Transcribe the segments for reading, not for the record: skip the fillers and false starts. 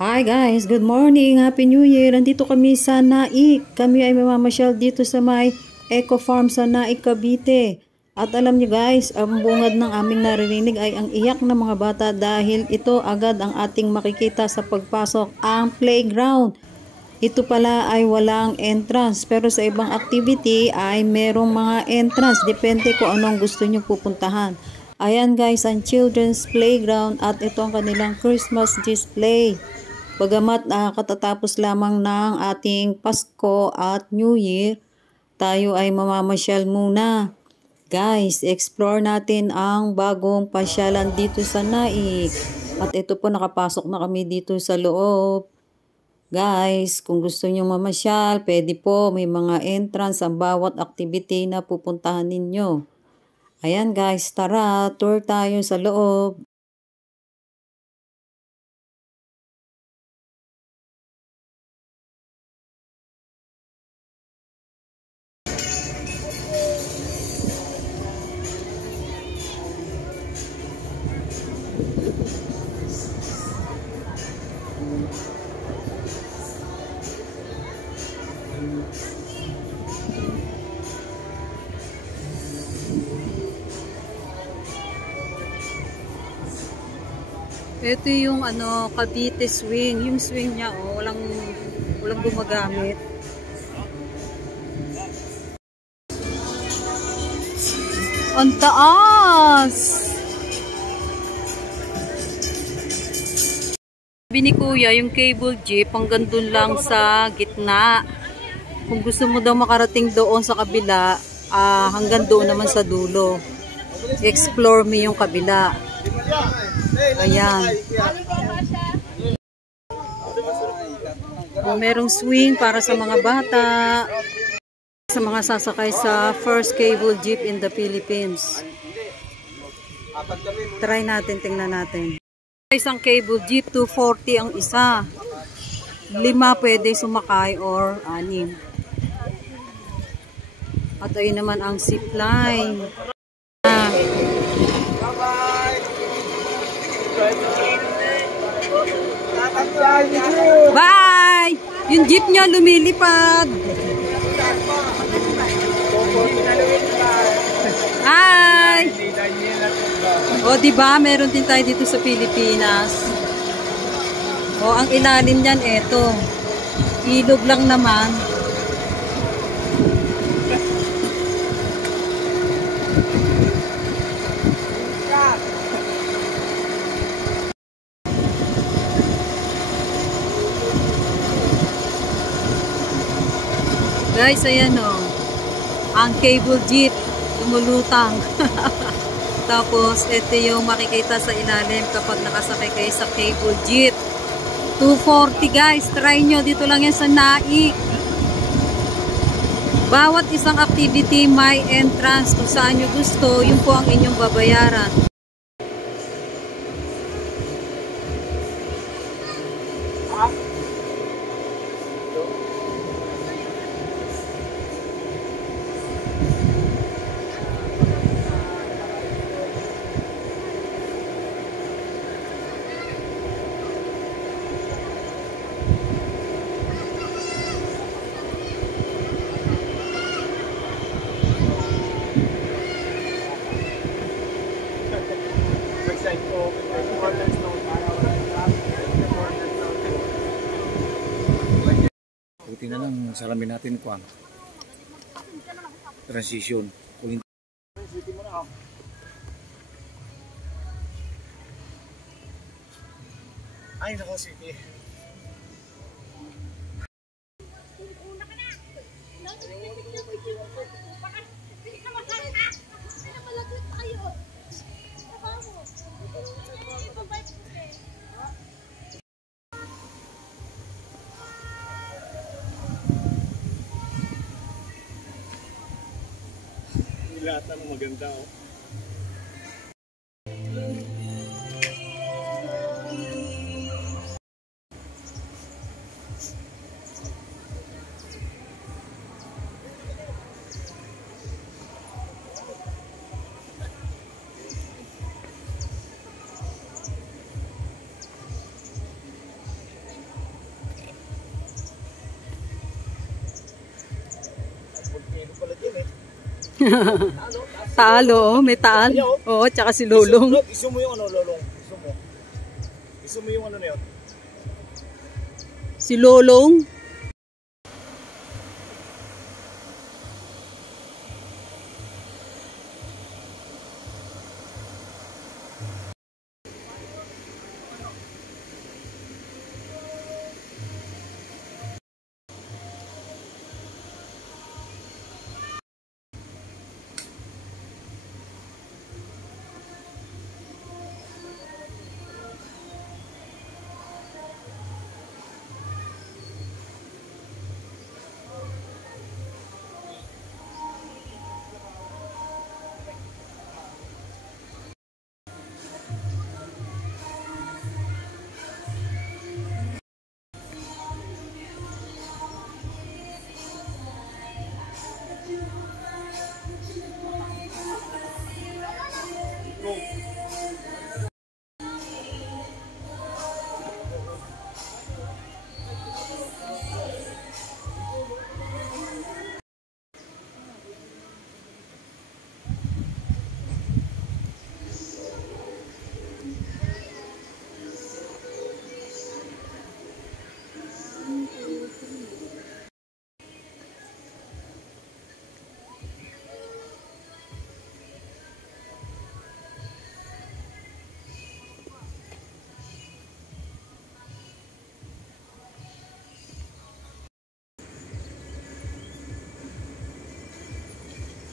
Hi guys, good morning, Happy New Year. Nandito kami sa Naik. Kami ay mamamasyal dito sa may Eco Farm sa Naik, Cavite. At alam niyo guys, ang bungad ng aming naririnig ay ang iyak ng mga bata dahil ito agad ang ating makikita sa pagpasok, ang playground. Ito pala ay walang entrance, pero sa ibang activity ay merong mga entrance. Depende kung anong gusto nyo pupuntahan. Ayan guys, ang children's playground at ito ang kanilang Christmas display. Bagamat katatapos lamang ng ating Pasko at New Year, tayo ay mamamasyal muna. Guys, explore natin ang bagong pasyalan dito sa Naik. At ito po, nakapasok na kami dito sa loob. Guys, kung gusto nyo mamasyal, pwede po, may mga entrance ang bawat activity na pupuntahan ninyo. Ayan guys, tara, tour tayo sa loob. Ito yung Cavite swing. Yung swing niya, walang gumagamit. Ang taas! Sabi ni Kuya, yung cable jeep hanggang dun lang sa gitna. Kung gusto mo daw makarating doon sa kabila, hanggang doon naman sa dulo. Explore mo yung kabila. Ayan. Merong swing para sa mga bata, sa mga sasakay sa first cable jeep in the Philippines. Try natin, tingnan natin. Isang cable jeep, 240 ang isa. 5 pwede sumakay or 6. At ayun naman ang zipline. Bye! Yung jeep niya lumilipad. Hi! O, diba? Meron din tayo dito sa Pilipinas. O, ang ilalim niyan, eto. Ilog lang naman. Guys, ayan ang cable jeep lumulutang. Tapos ito yung makikita sa ilalim kapag nakasakay kayo sa cable jeep. 240 guys, try nyo, dito lang yan sa Naik. Bawat isang activity may entrance. Kung saan nyo gusto, yun po ang inyong babayaran. Buti na lang salamin natin kuang transition. Ay nako, sige. Lahat ng maganda Taal, oh. May taal. Oo, tsaka si Lolong. Iso mo yung ano, Lolong. Iso mo. Iso mo yung ano na yun. Si Lolong.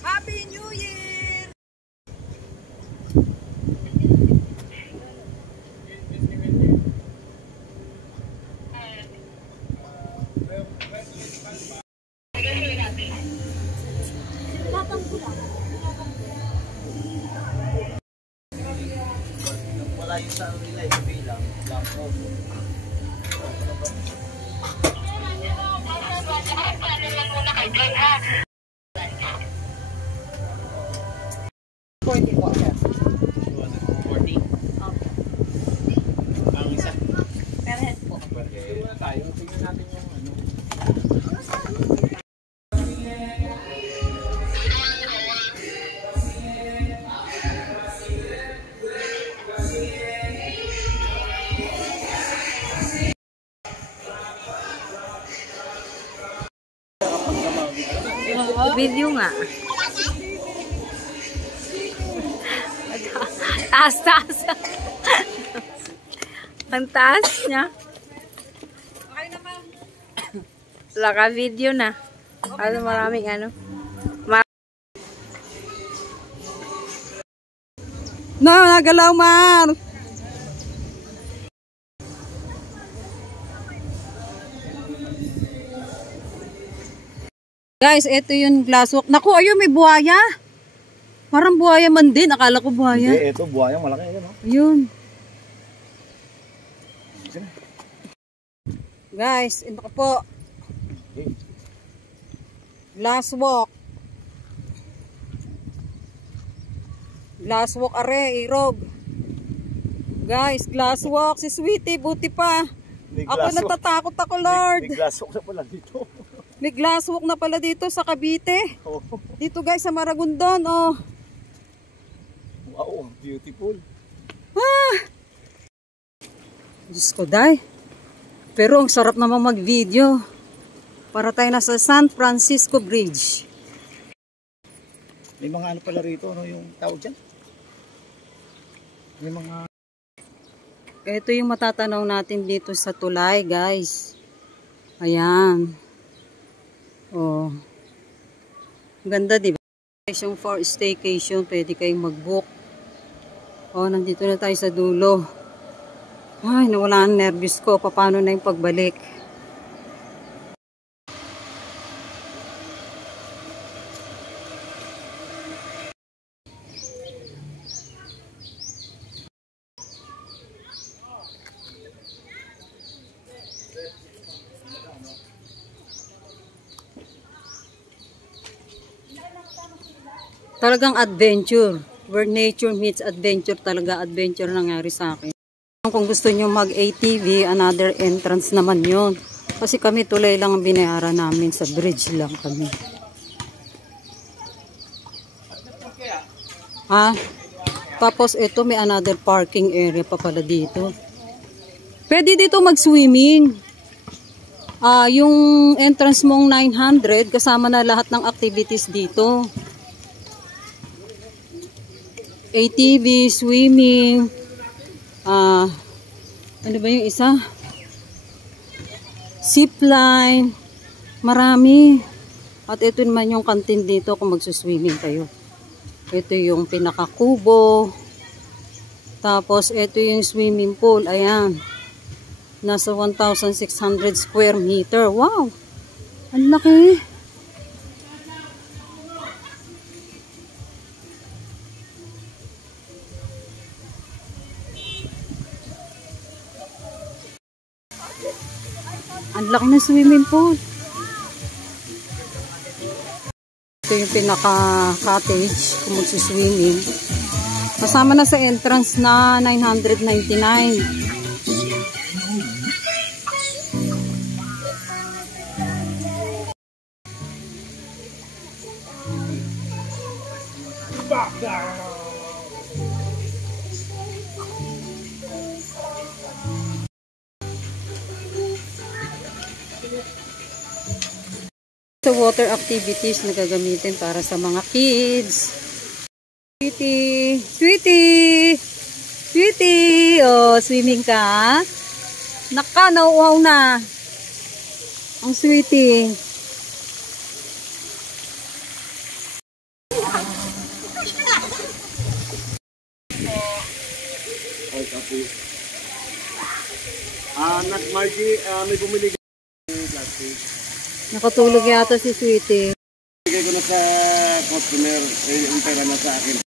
Happy New Year! Wala yung sa nila, yung bilang. Lampo. Video nga. Taas. Ang taas niya. Laka video na. Ano maraming ano. Nagalaw, Mar. Guys, ito yung glasswalk. Naku, ayun, may buhaya. Parang buhaya man din. Akala ko buhaya. Hindi, ito buhaya. Malaki yan, no? Ayun. Guys, ito po. Glasswalk. Glasswalk, are, irog. Guys, glasswalk. Si Sweetie, buti pa. Ako natatakot ako, Lord. May glasswalk na pala dito. May glasswalk na pala dito sa Cavite. Oh. Dito guys sa Maragondon, oh. Wow, beautiful. Ah! Diyos ko, day. Pero ang sarap naman mag-video. Para tayo nasa San Francisco Bridge. May mga ano pala rito, ano yung tawag dyan? May mga... Ito yung matatanaw natin dito sa tulay, guys. Ayan. Oh. Ganda, diba? Yung for staycation, pwede kayong mag-book. Oh, nandito na tayo sa dulo. Ay, nawala ang nervous ko. Paano na yung pagbalik? Talagang adventure. Where nature meets adventure, talaga adventure nangyari sa akin. Kung gusto nyo mag-ATV, another entrance naman yon. Kasi kami tulay lang ang binayaran namin, sa bridge lang kami. Ha? Tapos ito may another parking area pa pala dito. Pwede dito mag-swimming. Yung entrance mong 900 kasama na lahat ng activities dito. ATV, swimming. Ano ba yung isa? Zipline. Marami. At ito naman yung kantin dito kung magsuswimming kayo. Ito yung pinakakubo. Tapos ito yung swimming pool. Ayan. Nasa 1,600 square meter. Wow! Ang laki! Ang laki ng swimming pool. Ito yung pinaka-cottage kung magsiswimming. Kasama na sa entrance na 999. Sa water activities na gagamitin para sa mga kids. Sweetie! Sweetie! Sweetie! Oh, swimming ka? Naka, nauuhaw na. Ang sweetie. Anak Margie, may bumili ng plastic. Nakatulog yata si Sweetie. Bigay ko na sa customer, yung pera na sa akin.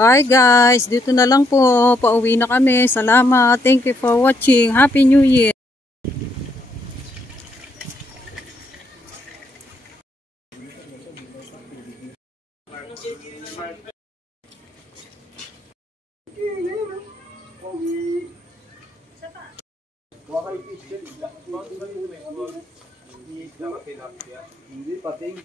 Hi guys, dito na lang po. Pauwi na kami. Salamat. Thank you for watching. Happy New Year. Hindi pating.